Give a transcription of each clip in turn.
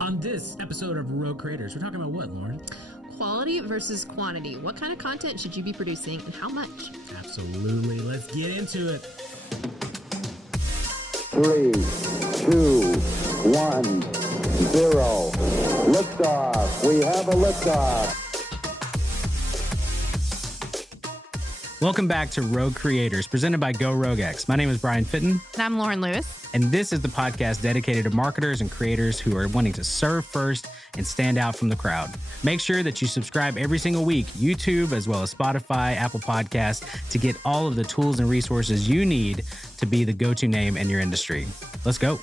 On this episode of Rogue Creators, we're talking about what, Loren? Quality versus quantity. What kind of content should you be producing and how much? Absolutely. Let's get into it. 3, 2, 1, 0. Liftoff. We have a liftoff. Welcome back to Rogue Creators, presented by Go RogueX. My name is Bryan Fittin. And I'm Loren Lewis. And this is the podcast dedicated to marketers and creators who are wanting to serve first and stand out from the crowd. Make sure that you subscribe every single week, YouTube, as well as Spotify, Apple Podcasts, to get all of the tools and resources you need to be the go-to name in your industry. Let's go.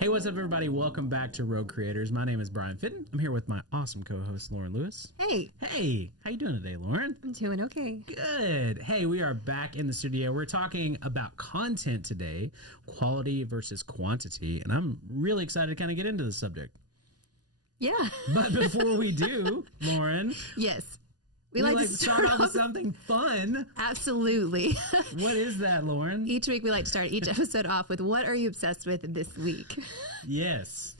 Hey, what's up, everybody? Welcome back to Rogue Creators. My name is Bryan Fittin. I'm here with my awesome co-host, Loren Lewis. Hey. Hey, how you doing today, Loren? I'm doing okay. Good. Hey, we are back in the studio. We're talking about content today, quality versus quantity, and I'm really excited to kind of get into the subject. Yeah. But before we do, Loren. Yes. We like to start off with something fun. Absolutely. What is that, Loren? Each week we like to start each episode off with what are you obsessed with this week? Yes.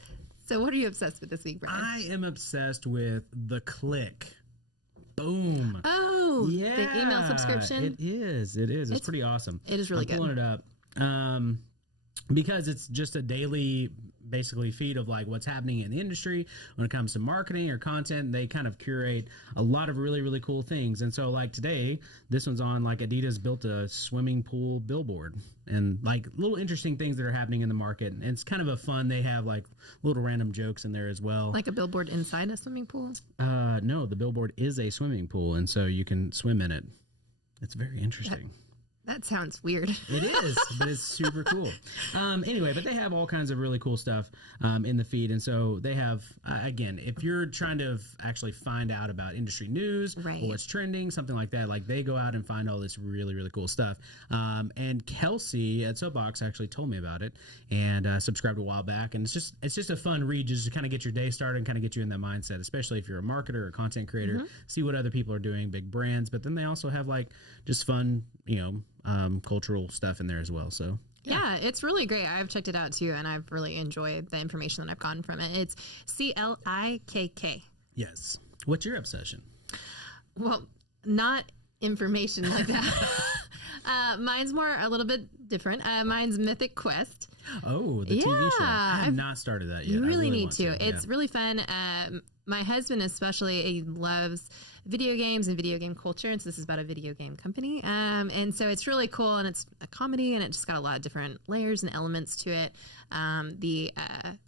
So what are you obsessed with this week, Bryan? I am obsessed with the click. Boom. Oh, yeah. The email subscription? It is. It's pretty awesome. It is really I'm pulling it up. Because it's just a daily basically feed of like what's happening in the industry when it comes to marketing or content. They kind of curate a lot of really, really cool things. And so like today, this one's on like Adidas built a swimming pool billboard and like little interesting things that are happening in the market. And it's kind of a fun, they have like little random jokes in there as well. Like a billboard inside a swimming pool? No, the billboard is a swimming pool. And so you can swim in it. It's very interesting. That sounds weird. It is, but it's super cool. Anyway, but they have all kinds of really cool stuff in the feed. And so they have, again, if you're trying to actually find out about industry news or what's trending, something like that, like they go out and find all this really, really cool stuff. And Kelsey at Soapbox actually told me about it and subscribed a while back. And it's just a fun read just to kind of get your day started and kind of get you in that mindset, especially if you're a marketer or content creator, see what other people are doing, big brands. But then they also have like just fun, cultural stuff in there as well. So yeah, it's really great. I've checked it out too, and I've really enjoyed the information that I've gotten from it. It's CLIKK. Yes. What's your obsession? Well, not information like that. Mine's a little bit different. Mine's Mythic Quest. Oh, the TV show. I have not started that yet. You really need to. It's really fun. My husband especially, he loves video games and video game culture, and so this is about a video game company. And so it's really cool, and it's a comedy, and it just got a lot of different layers and elements to it. The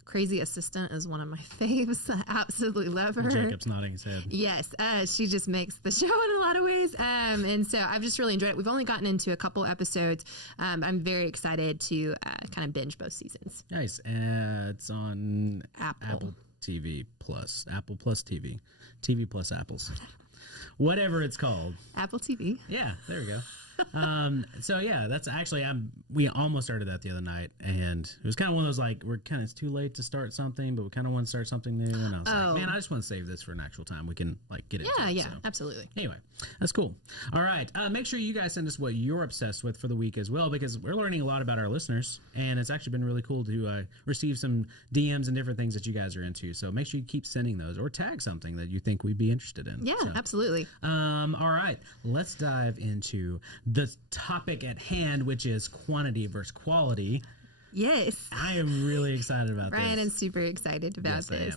crazy assistant is one of my faves. I absolutely love her. Jacob's nodding his head. Yes, she just makes the show in a lot of ways. And so I've just really enjoyed it. We've only gotten into a couple episodes. I'm very excited to kind of binge both seasons. Nice. It's on Apple TV Plus, Apple Plus TV, TV Plus Apples, whatever it's called. Apple TV. Yeah, there we go. So yeah, that's actually we almost started that the other night, and it was kind of one of those like it's too late to start something, but we kind of want to start something new. And I was like, man, I just want to save this for an actual time we can like get into it. Yeah, so. Absolutely. Anyway, that's cool. All right, make sure you guys send us what you're obsessed with for the week as well, because we're learning a lot about our listeners, and it's actually been really cool to receive some DMs and different things that you guys are into. So make sure you keep sending those or tag something that you think we'd be interested in. Yeah, absolutely. All right, let's dive into the topic at hand, which is quantity versus quality. Yes. I am really excited about Bryan this. is super excited about this.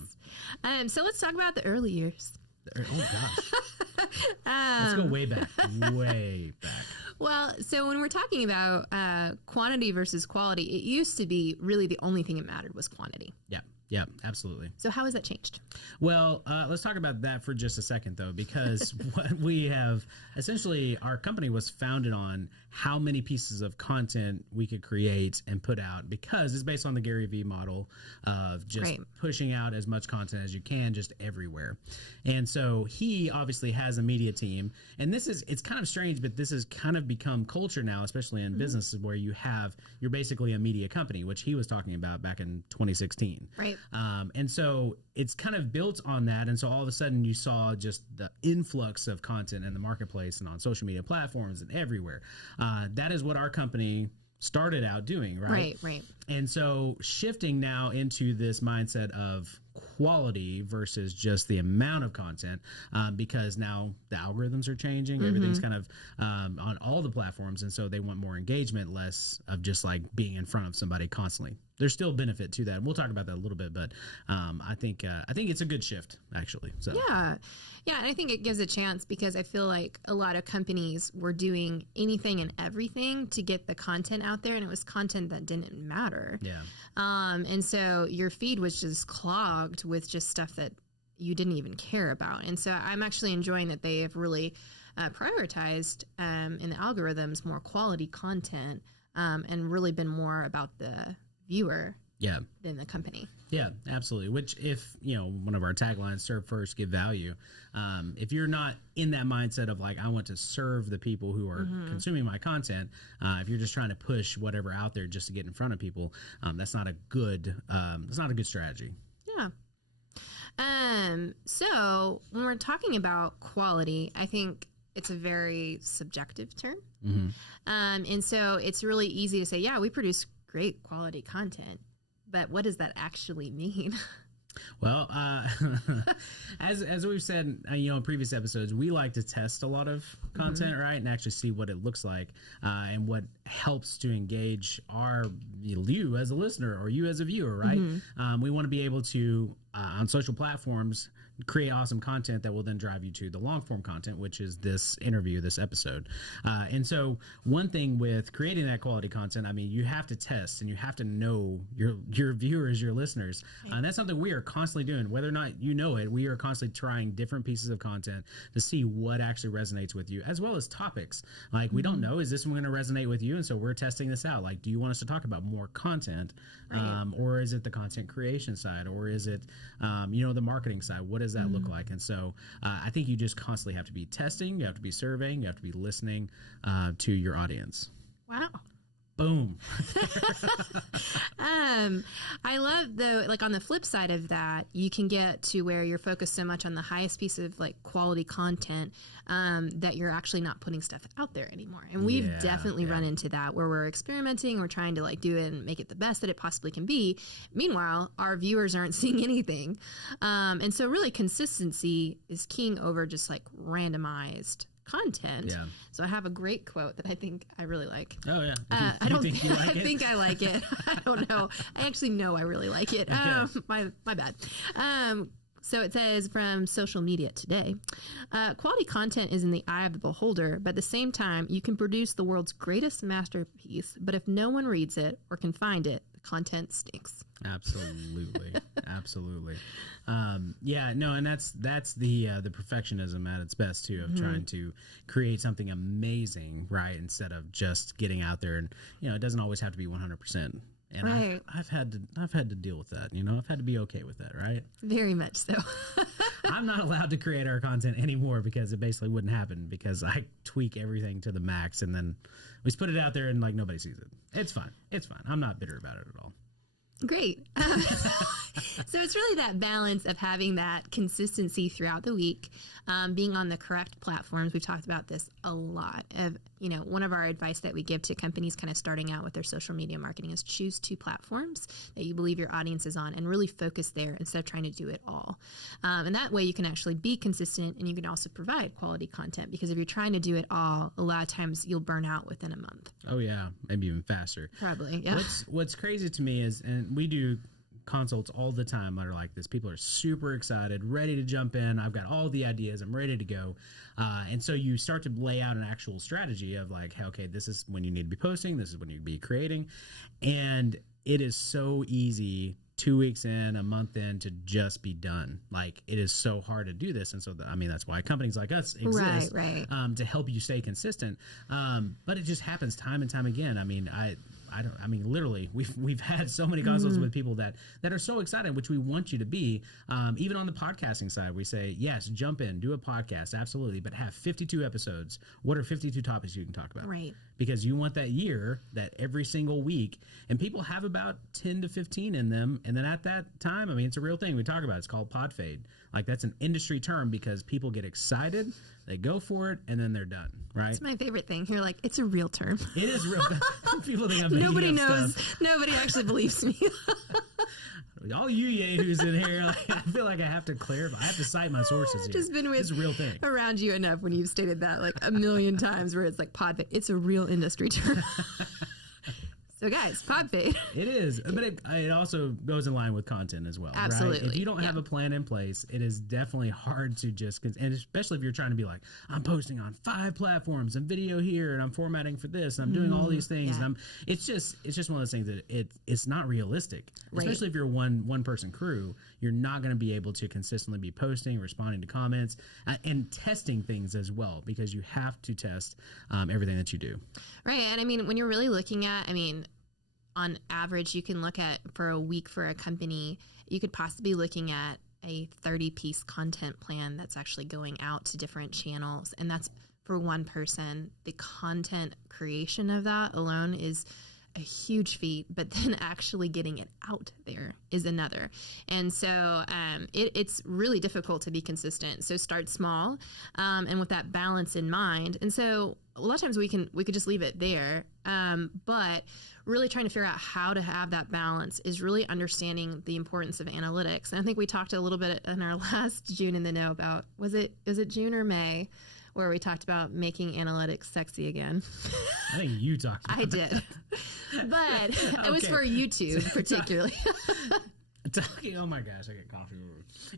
I am. So let's talk about the early years. Oh, gosh. Let's go way back. Way back. Well, so when we're talking about quantity versus quality, it used to be really the only thing that mattered was quantity. Yeah, absolutely. So how has that changed? Well, let's talk about that for just a second, though, because what we have essentially, our company was founded on how many pieces of content we could create and put out, because it's based on the Gary Vee model of just pushing out as much content as you can just everywhere. And so he obviously has a media team, and it's kind of strange, but this has kind of become culture now, especially in businesses where you're basically a media company, which he was talking about back in 2016. Right. And so it's kind of built on that. And so all of a sudden you saw just the influx of content in the marketplace and on social media platforms and everywhere. that is what our company started out doing, right? Right. And so shifting now into this mindset of quality versus just the amount of content, because now the algorithms are changing. Everything's kind of on all the platforms, and so they want more engagement, less of just like being in front of somebody constantly. There's still benefit to that, and we'll talk about that a little bit. But I think it's a good shift, actually. So yeah, and I think it gives a chance because I feel like a lot of companies were doing anything and everything to get the content out there, and it was content that didn't matter. Yeah. And so your feed was just clogged with just stuff that you didn't even care about. And so I'm actually enjoying that they have really prioritized in the algorithms more quality content and really been more about the viewer than the company. Yeah, absolutely. Which, if one of our taglines, serve first, give value. If you're not in that mindset of like, I want to serve the people who are consuming my content, if you're just trying to push whatever out there just to get in front of people, that's not a good strategy. Yeah. So when we're talking about quality, I think it's a very subjective term. And so it's really easy to say, yeah, we produce great quality content, but what does that actually mean? Well, as we've said, in previous episodes, we like to test a lot of content, right, and actually see what it looks like, and what helps to engage you as a listener or you as a viewer, right? We want to be able to on social platforms create awesome content that will then drive you to the long form content, which is this interview, this episode. And so one thing with creating that quality content, I mean, you have to test and you have to know your viewers, your listeners. And that's something we are constantly doing, whether or not you know it. We are constantly trying different pieces of content to see what actually resonates with you, as well as topics. Like, we don't know, is this one going to resonate with you? And so we're testing this out. Like, do you want us to talk about more content? Or is it the content creation side? Or is it, the marketing side? What does that look like? And so I think you just constantly have to be testing, you have to be surveying, you have to be listening to your audience. Wow. Boom. I love, though, like on the flip side of that, you can get to where you're focused so much on the highest piece of like quality content that you're actually not putting stuff out there anymore. And we've definitely run into that where we're experimenting, we're trying to like do it and make it the best that it possibly can be. Meanwhile, our viewers aren't seeing anything. And so really consistency is king over just like randomized content. Yeah. So I have a great quote that I think I really like. Oh yeah. I don't think you like I it? think I like it. I don't know. I actually know I really like it. Okay. My bad. So it says from Social Media Today, quality content is in the eye of the beholder, but at the same time, you can produce the world's greatest masterpiece, but if no one reads it or can find it, the content stinks. Absolutely. Absolutely. And that's the perfectionism at its best too, of trying to create something amazing, right? Instead of just getting out there, and it doesn't always have to be 100%. And right. I've had to deal with that. I've had to be okay with that, right? Very much so. I'm not allowed to create our content anymore because it basically wouldn't happen, because I tweak everything to the max and then we just put it out there and like nobody sees it. It's fine. I'm not bitter about it at all. Great. So it's really that balance of having that consistency throughout the week, being on the correct platforms. We've talked about this a lot. One of our advice that we give to companies kind of starting out with their social media marketing is choose 2 platforms that you believe your audience is on and really focus there instead of trying to do it all. And that way you can actually be consistent and you can also provide quality content, because if you're trying to do it all, a lot of times you'll burn out within a month. Oh yeah, maybe even faster. Probably, yeah. What's crazy to me is, and we do consults all the time that are like this. People are super excited, ready to jump in. I've got all the ideas. I'm ready to go. And so you start to lay out an actual strategy of like, hey, okay, this is when you need to be posting. This is when you need to be creating. And it is so easy 2 weeks in, a month in, to just be done. Like, it is so hard to do this. And so, that's why companies like us exist, right. To help you stay consistent. But it just happens time and time again. Literally, we've had so many consults with people that are so excited, which we want you to be. Even on the podcasting side, we say, yes, jump in, do a podcast, absolutely, but have 52 episodes. What are 52 topics you can talk about? Right. Because you want that year, that every single week, and people have about 10 to 15 in them. And then at that time, it's a real thing we talk about. It's called pod fade. Like that's an industry term because people get excited, they go for it, and then they're done, right? It's my favorite thing. You're like, it's a real term. It is real. People think I'm making Nobody up knows. stuff. Nobody actually believes me. All you yahoos in here, like, I feel like I have to clarify. I have to cite my sources here. Just been with It's a real thing. around you enough when you've stated that like a million times where it's like pod fade. It's a real industry term. So guys, pod fade. It is, but it also goes in line with content as well. Absolutely. Right? If you don't have a plan in place, it is definitely hard to just, and especially if you're trying to be like, I'm posting on 5 platforms and video here, and I'm formatting for this, and I'm doing all these things, and it's just one of those things that it's not realistic. Right. Especially if you're one person crew, you're not going to be able to consistently be posting, responding to comments, and testing things as well, because you have to test everything that you do. Right, and I mean, when you're really looking at, on average, you can look at for a week for a company, you could possibly be looking at a 30-piece content plan that's actually going out to different channels. And that's for one person. The content creation of that alone is a huge feat, but then actually getting it out there is another. And so it's really difficult to be consistent. So start small and with that balance in mind. And so a lot of times we could just leave it there. But really trying to figure out how to have that balance is really understanding the importance of analytics. And I think we talked a little bit in our last June in the Know about, was it June or May, where we talked about making analytics sexy again. I think you talked about I did. But it was for YouTube particularly. Oh my gosh, I get coffee.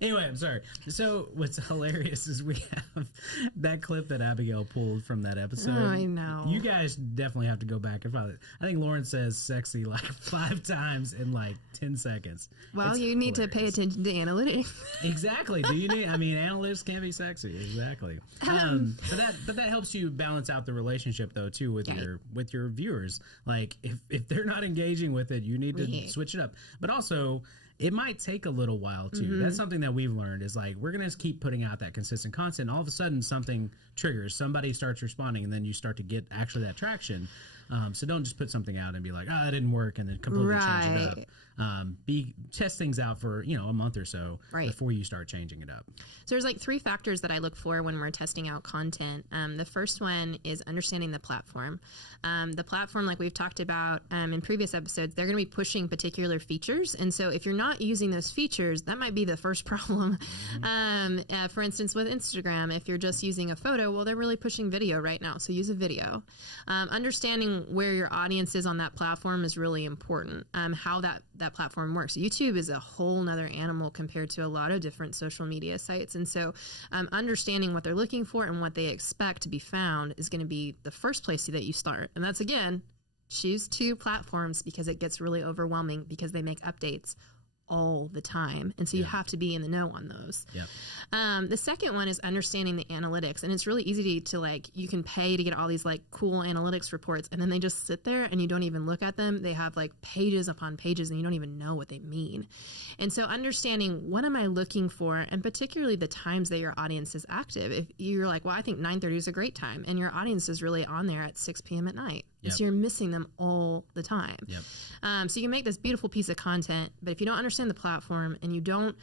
Anyway, I'm sorry. So what's hilarious is we have that clip that Abigail pulled from that episode. Oh, I know. You guys definitely have to go back and find it. I think Loren says sexy like 5 times in like 10 seconds. Well, you need to pay attention to analytics. Exactly. Do you need? Analytics can be sexy. Exactly. But that helps you balance out the relationship though too with your viewers. Like if they're not engaging with it, you need to switch it up. But also, it might take a little while too. Mm-hmm. That's something that we've learned is like, we're going to keep putting out that consistent content. All of a sudden something triggers, somebody starts responding, and then you start to get actually that traction. So don't just put something out and be like, that didn't work, and then completely change it up. Test things out for, a month or so before you start changing it up. So there's like 3 factors that I look for when we're testing out content. The first one is understanding the platform. The platform, like we've talked about in previous episodes, they're going to be pushing particular features. And so if you're not using those features, that might be the first problem. Mm-hmm. For instance, with Instagram, if you're just using a photo, well, they're really pushing video right now. So use a video. Understanding where your audience is on that platform is really important. How that platform works. YouTube is a whole nother animal compared to a lot of different social media sites. And so understanding what they're looking for and what they expect to be found is going to be the first place that you start. And that's, again, choose 2 platforms because it gets really overwhelming because they make updates all the time. And so you have to be in the know on those. Yep. The second one is understanding the analytics. And it's really easy to like, you can pay to get all these like cool analytics reports, and then they just sit there and you don't even look at them. They have like pages upon pages and you don't even know what they mean. And so understanding what am I looking for, and particularly the times that your audience is active. If you're like, well, I think 9:30 is a great time, and your audience is really on there at 6 p.m. at night. Yep. So you're missing them all the time. Yep. So you make this beautiful piece of content, but if you don't understand the platform and you don't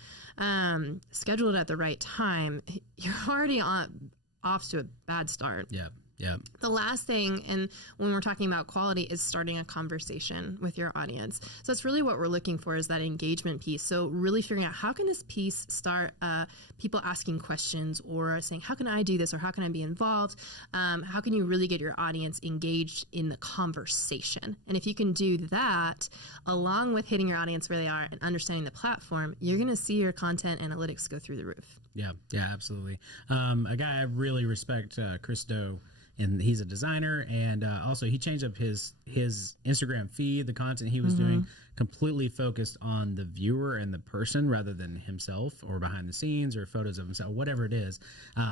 schedule it at the right time, you're already off to a bad start. Yep. Yeah. The last thing, and when we're talking about quality, is starting a conversation with your audience. So that's really what we're looking for, is that engagement piece. So really figuring out, how can this piece start people asking questions, or saying, how can I do this, or how can I be involved? How can you really get your audience engaged in the conversation? And if you can do that, along with hitting your audience where they are and understanding the platform, you're going to see your content analytics go through the roof. Yeah, absolutely. A guy I really respect, Chris Doe, and he's a designer, and also he changed up his Instagram feed, the content he was doing, completely focused on the viewer and the person rather than himself or behind the scenes or photos of himself, whatever it is.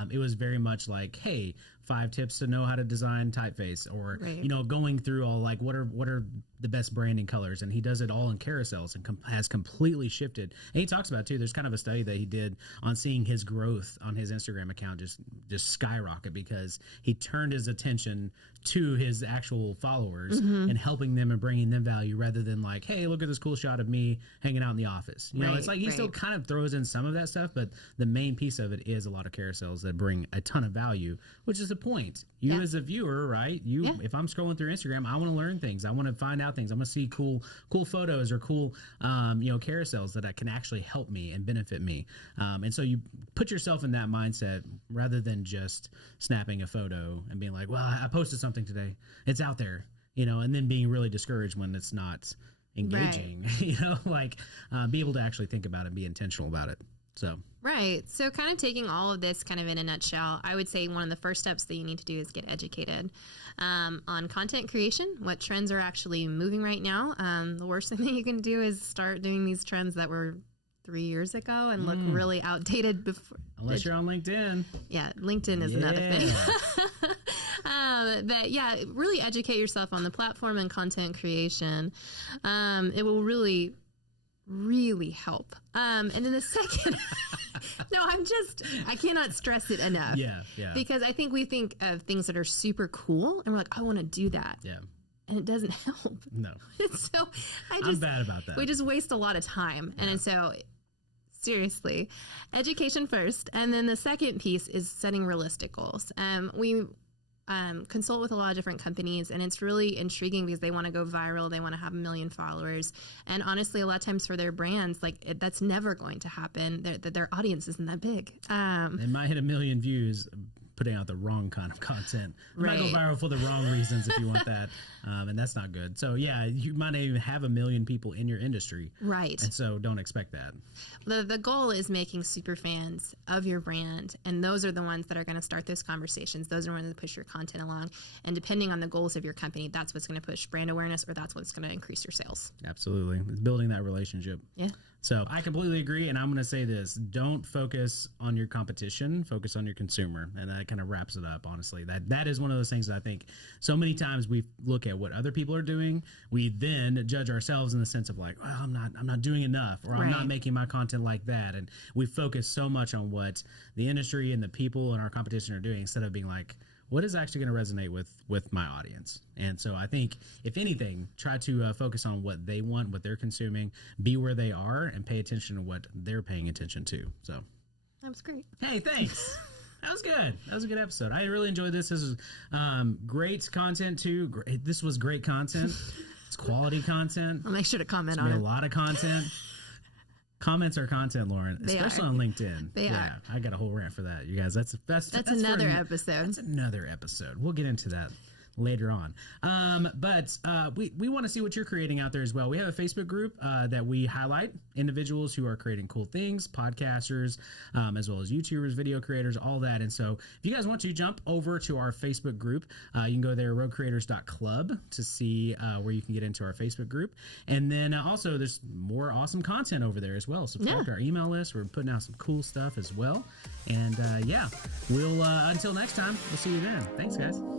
It was very much like, hey, 5 tips to know how to design typeface, or going through all like what are the best branding colors, and he does it all in carousels and has completely shifted. And he talks about too, there's kind of a study that he did on seeing his growth on his Instagram account just skyrocket because he turned his attention to his actual followers and helping them and bringing them value rather than like, hey, look at this cool shot of me hanging out in the office. You know, it's like he still kind of throws in some of that stuff, but the main piece of it is a lot of carousels that bring a ton of value, which is the point. You as a viewer, right? If I'm scrolling through Instagram, I want to learn things. I want to find out things. I want to see cool photos or cool, carousels that can actually help me and benefit me. And so you put yourself in that mindset rather than just snapping a photo and being like, well, I posted something today. It's out there, and then being really discouraged when it's not engaging, be able to actually think about it and be intentional about it. So. Right. So kind of taking all of this kind of in a nutshell, I would say one of the first steps that you need to do is get educated on content creation, what trends are actually moving right now. The worst thing that you can do is start doing these trends that were 3 years ago and look really outdated before. Unless you're on LinkedIn. Yeah, LinkedIn is another thing. But yeah, really educate yourself on the platform and content creation. It will really help. And then the second, I cannot stress it enough. Yeah. Because I think we think of things that are super cool and we're like, I want to do that. Yeah. And it doesn't help. No. So I'm bad about that. We just waste a lot of time. Yeah. And so seriously, education first. And then the second piece is setting realistic goals. We consult with a lot of different companies, and it's really intriguing because they want to go viral. They want to have 1 million followers. And honestly, a lot of times for their brands, that's never going to happen. Their audience isn't that big. They might hit 1 million views putting out the wrong kind of content. It might go viral for the wrong reasons if you want that. And that's not good. So yeah, you might not even have 1 million people in your industry. Right. And so don't expect that. The goal is making super fans of your brand. And those are the ones that are going to start those conversations. Those are the ones that push your content along. And depending on the goals of your company, that's what's going to push brand awareness, or that's what's going to increase your sales. Absolutely. It's building that relationship. Yeah. So I completely agree, and I'm going to say this. Don't focus on your competition. Focus on your consumer, and that kind of wraps it up, honestly. That is one of those things that I think so many times we look at what other people are doing. We then judge ourselves in the sense of like, well, I'm not doing enough, or I'm not making my content like that. And we focus so much on what the industry and the people in our competition are doing instead of being like, what is actually going to resonate with my audience? And so I think, if anything, try to focus on what they want, what they're consuming, be where they are, and pay attention to what they're paying attention to. So that was great. Hey, thanks. That was good. That was a good episode. I really enjoyed this. This was great content, too. This was great content. It's quality content. I'll make sure to comment on it. A lot of content. Comments are content, Loren, especially on LinkedIn. They are. I got a whole rant for that, you guys. That's another episode. That's another episode. We'll get into that later on. But we want to see what you're creating out there as well. We have a Facebook group that we highlight individuals who are creating cool things, podcasters, as well as YouTubers, video creators, all that. And so if you guys want to jump over to our Facebook group, you can go there, roadcreators.club, to see where you can get into our Facebook group. And then also there's more awesome content over there as well. Subscribe to our email list. We're putting out some cool stuff as well. And we'll until next time, we'll see you then. Thanks, guys.